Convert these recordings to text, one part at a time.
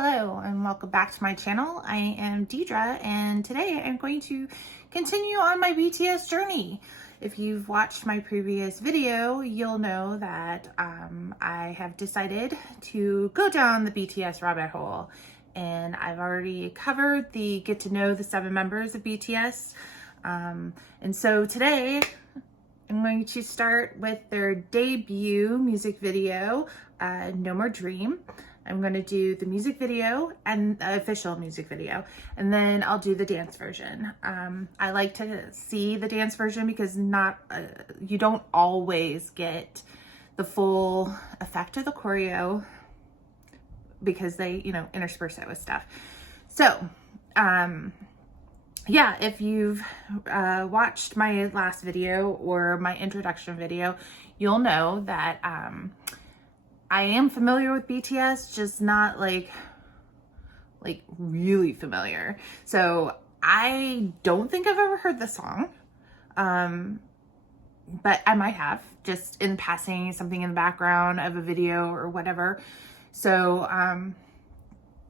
Hello and welcome back to my channel. I am Deidre and today I'm going to continue on my BTS journey. If you've watched my previous video, you'll know that I have decided to go down the BTS rabbit hole, and I've already covered the get to know the 7 members of BTS. And so today I'm going to start with their debut music video, No More Dream. I'm going to do the music video and the official music video, and then I'll do the dance version. I like to see the dance version because you don't always get the full effect of the choreo because they, intersperse it with stuff. So, yeah, if you've watched my last video or my introduction video, you'll know that I am familiar with BTS, just not like really familiar. So I don't think I've ever heard the song, but I might have, just in passing, something in the background of a video or whatever. So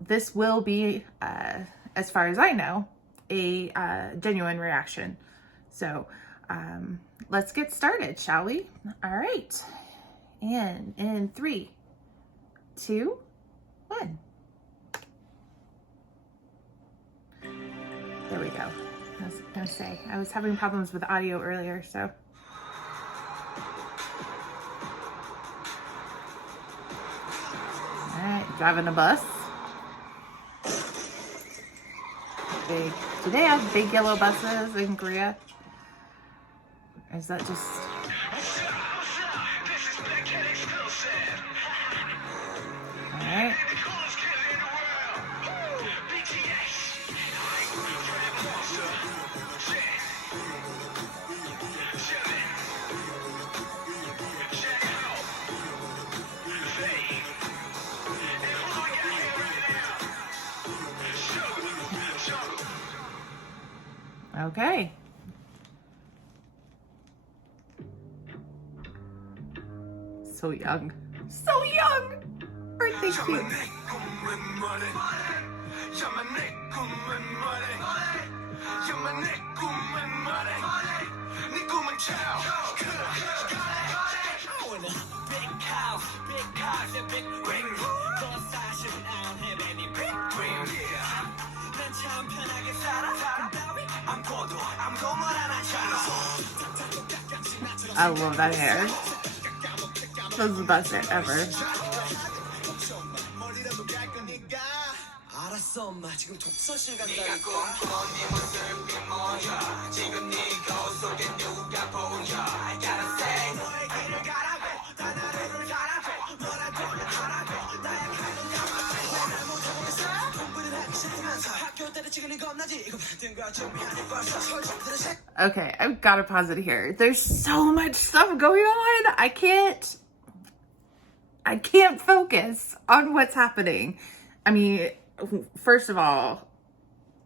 this will be, as far as I know, a genuine reaction. So let's get started, shall we? All right. And in 3, 2, 1. There we go. I was gonna say, I was having problems with audio earlier, so. All right, driving a bus. Big. Do they have big yellow buses in Korea? Or is that just... Alright. Okay. So young. So young! Aren't they cute? I love that hair. That was the best hair ever. Okay, I've got to pause it here. There's so much stuff going on. I can't focus on what's happening. I mean, first of all,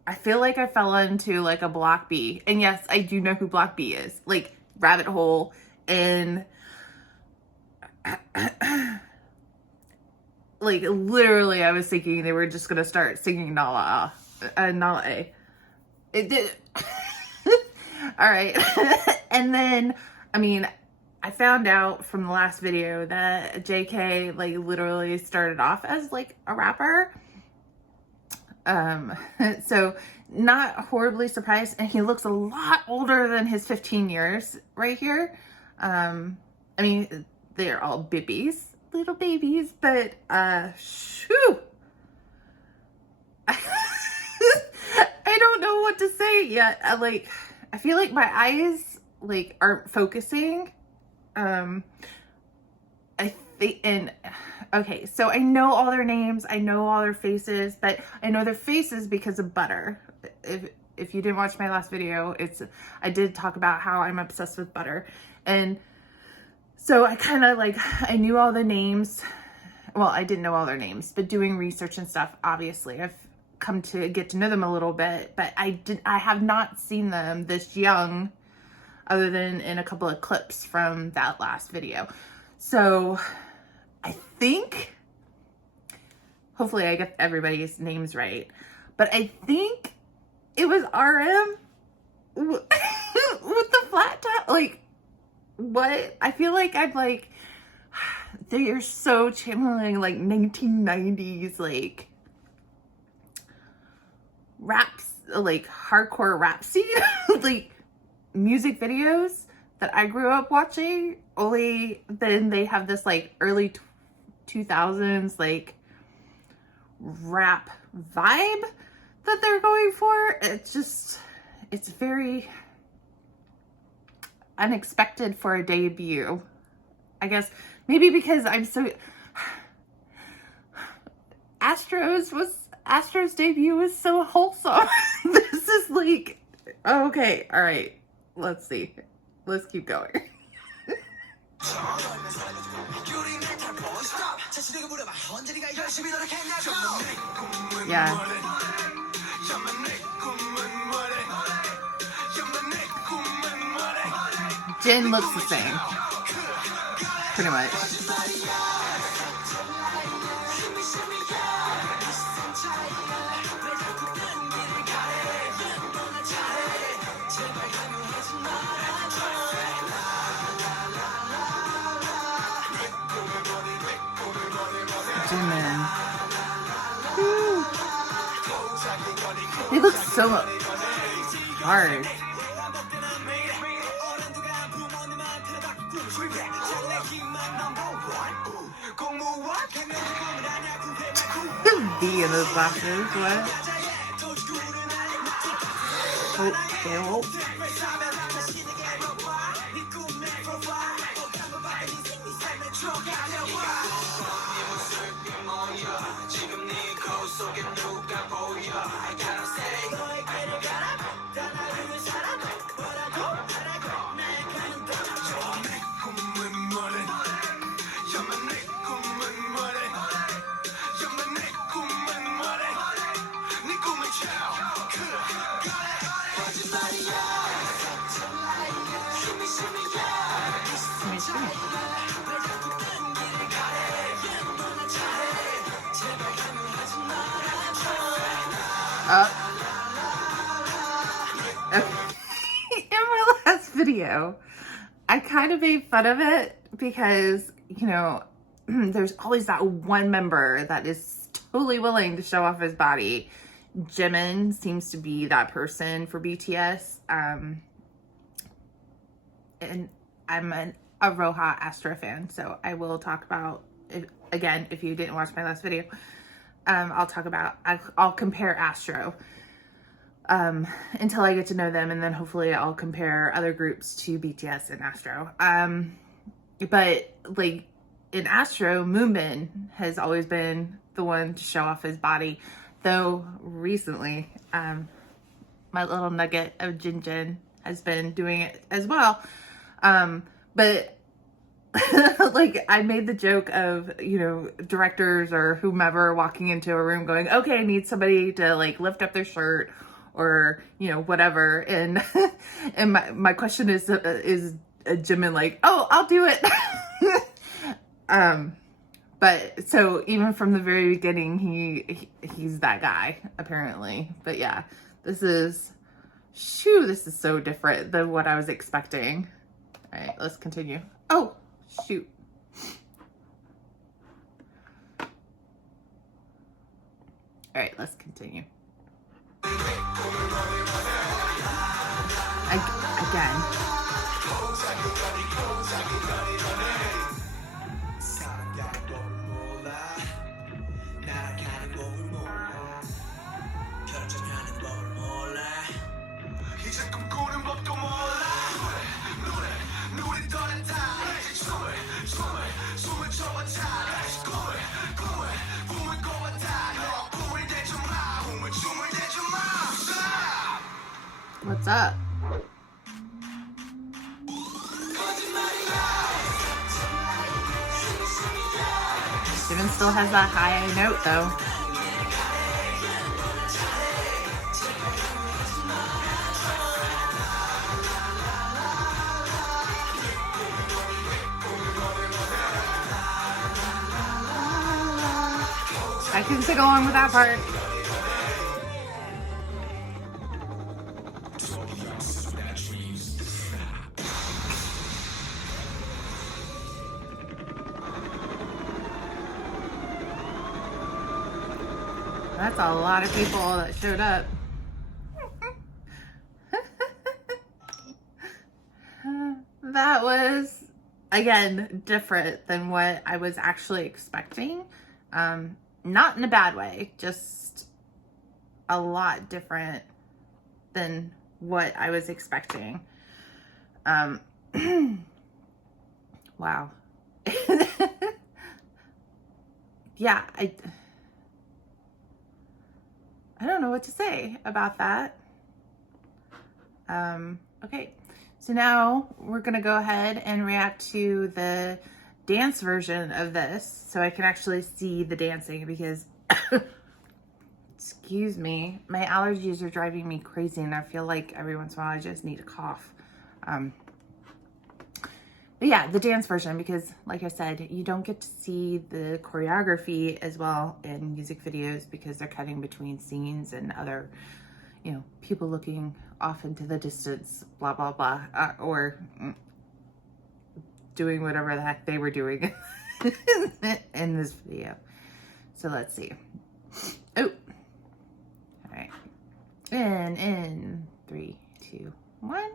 I feel like I fell into like a Block B. And yes, I do know who Block B is. Like, rabbit hole. And like, literally, I was thinking they were just going to start singing Nala. Nala. It did. All right. And then, I mean, I found out from the last video that JK like literally started off as like a rapper. So not horribly surprised, and he looks a lot older than his 15 years right here. I mean, they're all bibbies, little babies, but shoo. I don't know what to say yet. I feel like my eyes like aren't focusing. I think, and okay, so I know all their names, I know all their faces, but I know their faces because of Butter. If you didn't watch my last video, I did talk about how I'm obsessed with Butter. And so I kind of like, I knew all the names. Well, I didn't know all their names, but doing research and stuff, obviously I've come to get to know them a little bit, but I have not seen them this young other than in a couple of clips from that last video. So I think hopefully I get everybody's names right, but I think it was RM with the flat top. Like, what? I feel like I'm like, they are so channeling like 1990s like raps, like hardcore rap scene, like music videos that I grew up watching. Only then they have this like early 2000s like rap vibe that they're going for. It's very unexpected for a debut. I guess maybe because I'm so Astro's debut was so wholesome. This is like, okay, all right, let's see. Let's keep going. Yeah. Jin looks the same. Pretty much. Jimin. He looks so hard. B in those glasses, what? Okay, well. Okay. In my last video, I kind of made fun of it because, you know, there's always that one member that is totally willing to show off his body. Jimin seems to be that person for BTS. And I'm a Roha Astra fan, so I will talk about it again. If you didn't watch my last video, I'll compare Astro until I get to know them, and then hopefully I'll compare other groups to BTS and Astro. But like in Astro, Moonbin has always been the one to show off his body, though recently my little nugget of Jin has been doing it as well. But like I made the joke of, you know, directors or whomever walking into a room going, okay, I need somebody to like lift up their shirt or, you know, whatever. And and my question is Jimin like, oh, I'll do it. But so even from the very beginning, he's that guy apparently. But yeah, this is so different than what I was expecting. All right, let's continue. Oh, shoot. All right, let's continue. Again. What's up? Jimin still has that high note though. I can sing along with that part. That's a lot of people that showed up. That was, again, different than what I was actually expecting. Not in a bad way, just a lot different than what I was expecting. Wow. Yeah, I don't know what to say about that. Okay, so now we're gonna go ahead and react to the dance version of this so I can actually see the dancing because, excuse me, my allergies are driving me crazy and I feel like every once in a while I just need a cough. But yeah, the dance version, because like I said, you don't get to see the choreography as well in music videos because they're cutting between scenes and other, you know, people looking off into the distance, blah, blah, blah, or doing whatever the heck they were doing in this video. So let's see. Oh, all right. And in 3, 2, 1.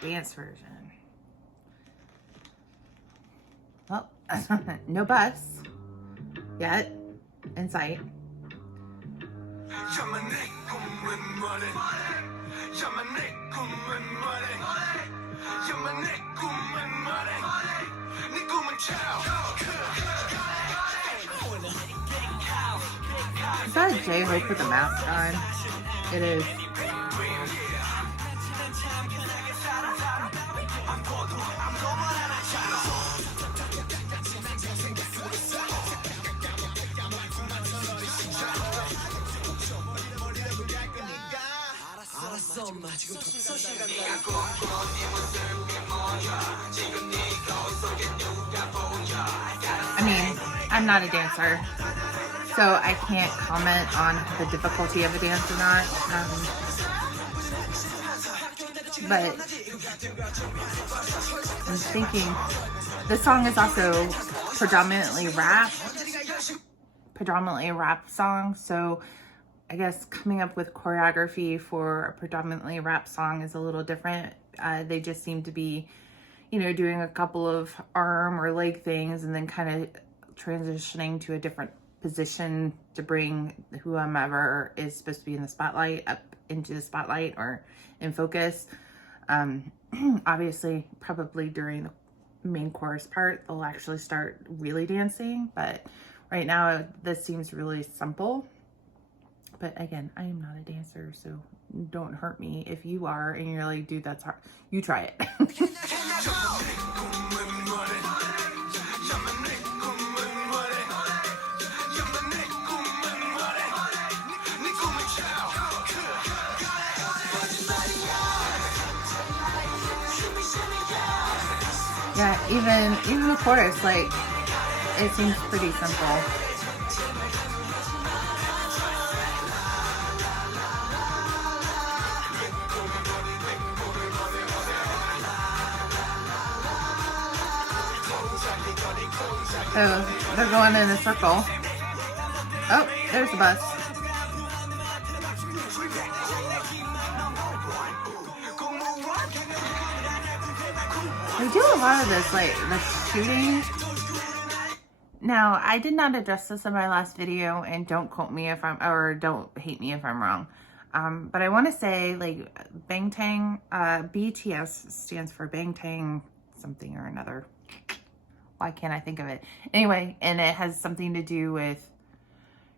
Dance version. Well, no bus yet in sight. Is that J-Hope with the mask on? It is. I mean, I'm not a dancer, so I can't comment on the difficulty of a dance or not. But I'm thinking the song is also predominantly a rap song, so I guess coming up with choreography for a predominantly rap song is a little different. They just seem to be, you know, doing a couple of arm or leg things and then kind of transitioning to a different position to bring whomever is supposed to be in the spotlight up into the spotlight or in focus. Obviously, probably during the main chorus part, they'll actually start really dancing, but right now this seems really simple. But again, I am not a dancer, so don't hurt me if you are and you're like, dude, that's hard. You try it. Yeah, even the chorus, like, it seems pretty simple. Oh, they're going in a circle. Oh, there's the bus. They do a lot of this, like the shooting. Now, I did not address this in my last video, and don't quote me if I'm, or don't hate me if I'm wrong. But I want to say, like, Bangtan, BTS stands for Bangtan something or another. Why can't I think of it? Anyway, and it has something to do with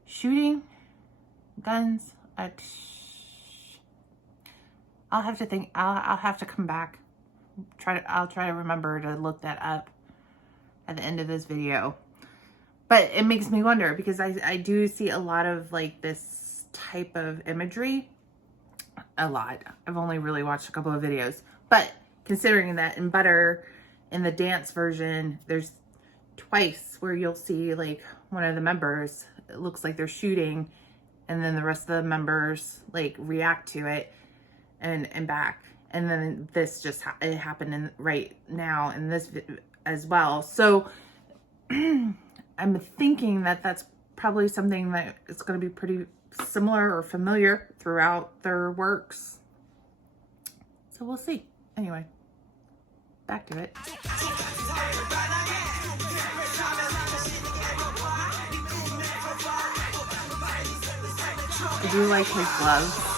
shooting, guns. I'll have to think. I'll have to come back. I'll try to remember to look that up at the end of this video. But it makes me wonder because I do see a lot of like this type of imagery. A lot. I've only really watched a couple of videos, but considering that in Butter, in the dance version, there's twice where you'll see like one of the members, it looks like they're shooting, and then the rest of the members like react to it and back. And then this just it happened in right now in this as well. So I'm thinking that that's probably something that it's going to be pretty similar or familiar throughout their works. So we'll see. Anyway, back to it. I do like his gloves.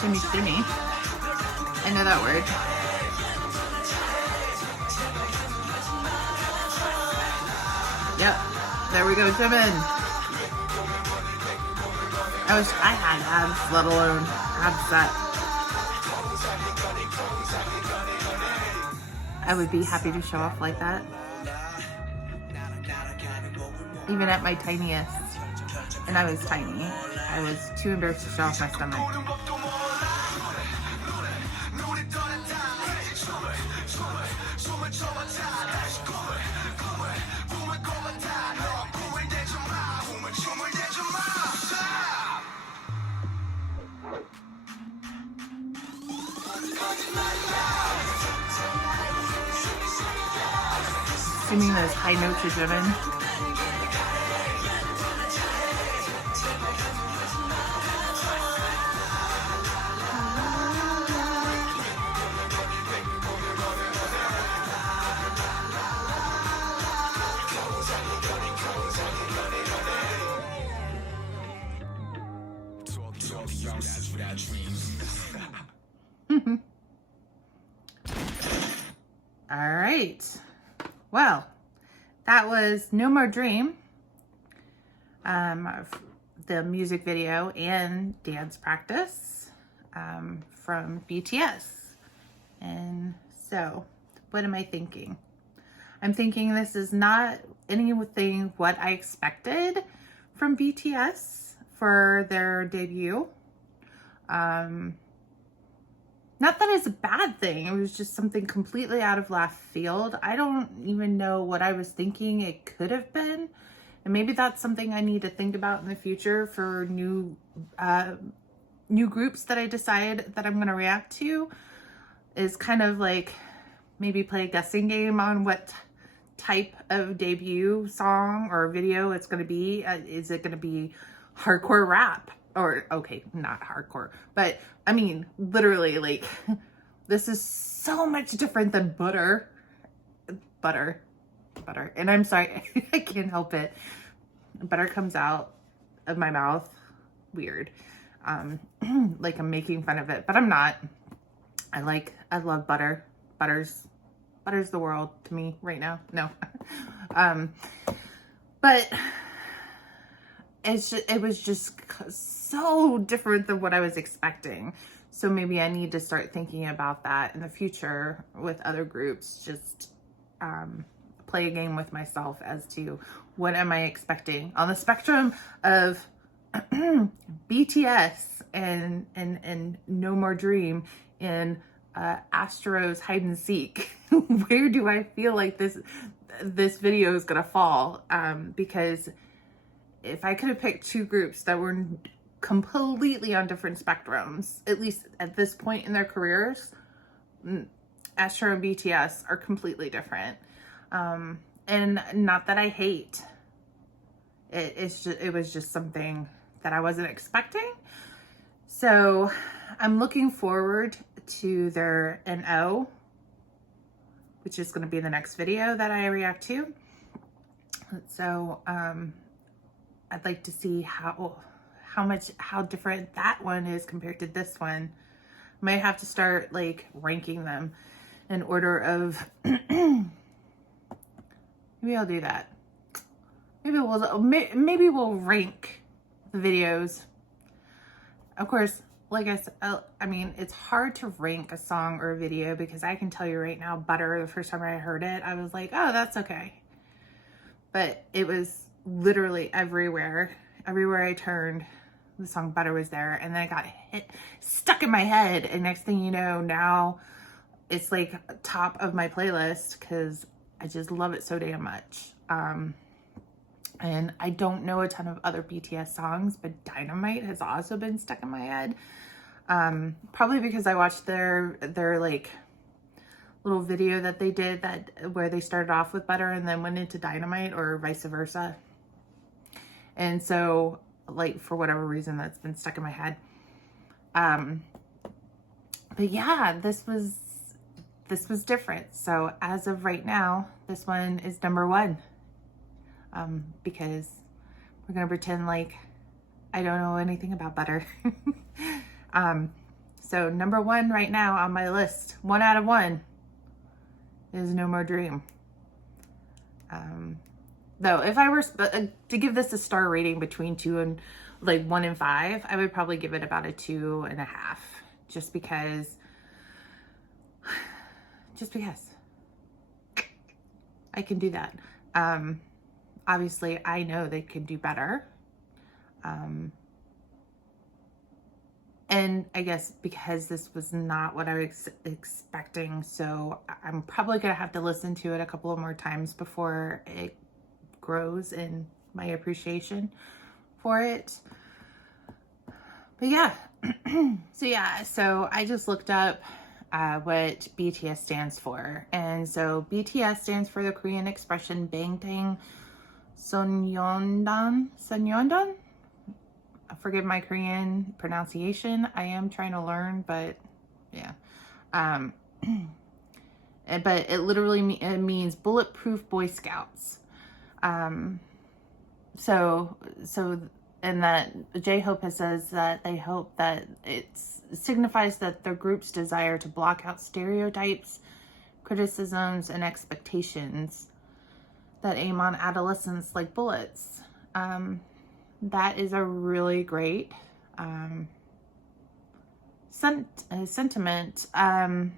Shimmy, shimmy. I know that word. Yep. There we go, Jimin. I had abs, let alone abs that I would be happy to show off like that. Even at my tiniest. And I was tiny. I was too embarrassed to show off my stomach. Assuming those high notes are driven. All right. Well, that was No More Dream, the music video and dance practice from BTS. And so, what am I thinking? I'm thinking this is not anything what I expected from BTS for their debut. Not that it's a bad thing. It was just something completely out of left field. I don't even know what I was thinking it could have been. And maybe that's something I need to think about in the future for new groups that I decide that I'm going to react to, is kind of like maybe play a guessing game on what type of debut song or video it's going to be. Is it going to be hardcore rap? Or, okay, not hardcore, but I mean, literally, like, this is so much different than Butter. And I'm sorry, I can't help it. Butter comes out of my mouth weird. Like I'm making fun of it, but I'm not. I love Butter. Butter's the world to me right now. No. But it was just so different than what I was expecting. So maybe I need to start thinking about that in the future with other groups. Just play a game with myself as to what am I expecting on the spectrum of BTS and No More Dream and Astro's Hide and Seek. Where do I feel like this video is gonna fall? Because if I could have picked two groups that were completely on different spectrums, at least at this point in their careers, Astro and BTS are completely different. And not that I hate it, it was just something that I wasn't expecting. So I'm looking forward to their NO, which is going to be the next video that I react to. So I'd like to see how different that one is compared to this one. Might have to start like ranking them in order of Maybe I'll do that. Maybe we'll rank the videos. Of course, like I said, I mean, it's hard to rank a song or a video because I can tell you right now, Butter, the first time I heard it, I was like, oh, that's okay. But it was literally everywhere. Everywhere I turned, the song Butter was there. And then I got stuck in my head. And next thing you know, now it's like top of my playlist because I just love it so damn much. And I don't know a ton of other BTS songs, but Dynamite has also been stuck in my head. Probably because I watched their like little video that they did where they started off with Butter and then went into Dynamite, or vice versa. And so, like, for whatever reason, that's been stuck in my head. But yeah, this was different. So as of right now, this one is number 1. Because we're gonna pretend like I don't know anything about Butter. So number 1 right now on my list, 1 out of 1, is No More Dream. Though if I were to give this a star rating between 2 and like 1 and 5, I would probably give it about a 2.5, just because I can do that. Obviously I know they can do better. And I guess because this was not what I was expecting, so I'm probably going to have to listen to it a couple of more times before it grows in my appreciation for it. But yeah, so I just looked up what BTS stands for. And so BTS stands for the Korean expression Bangtan Sonyeondan. Forgive my Korean pronunciation. I am trying to learn, but yeah. But it literally means bulletproof Boy Scouts. So and that J-Hope says that they hope that it signifies that their group's desire to block out stereotypes, criticisms, and expectations that aim on adolescents like bullets. That is a really great sentiment. I'm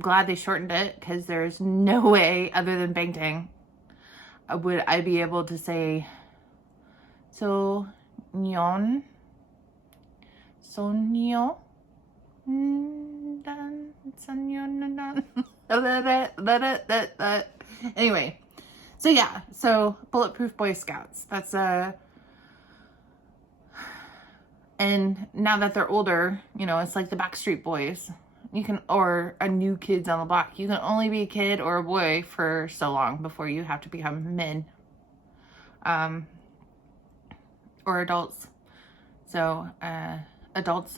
glad they shortened it, because there's no way other than Bangtan would I be able to say Sonyeondan. Anyway, so yeah, so bulletproof Boy Scouts. That's and now that they're older, you know, it's like the Backstreet Boys. You can, or a New Kids on the Block. You can only be a kid or a boy for so long before you have to become men, or adults. So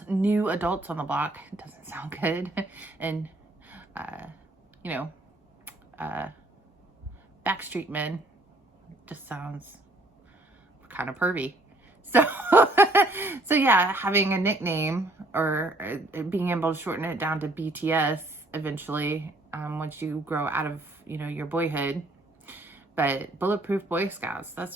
new adults on the block. It doesn't sound good. And you know, Backstreet Men just sounds kind of pervy. So, so yeah, having a nickname, or being able to shorten it down to BTS eventually, once you grow out of, you know, your boyhood. But bulletproof Boy Scouts, I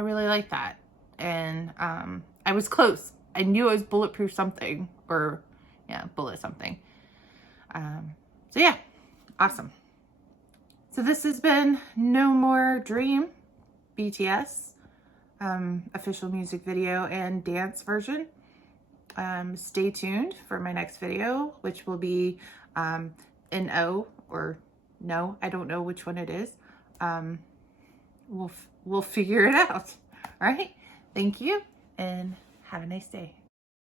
really like that. And I was close. I knew it was bulletproof something, or yeah, bullet something. So yeah, awesome. So this has been No More Dream, BTS. Official music video and dance version. Stay tuned for my next video, which will be NO, or no, I don't know which one it is. We'll figure it out. All right. Thank you, and have a nice day.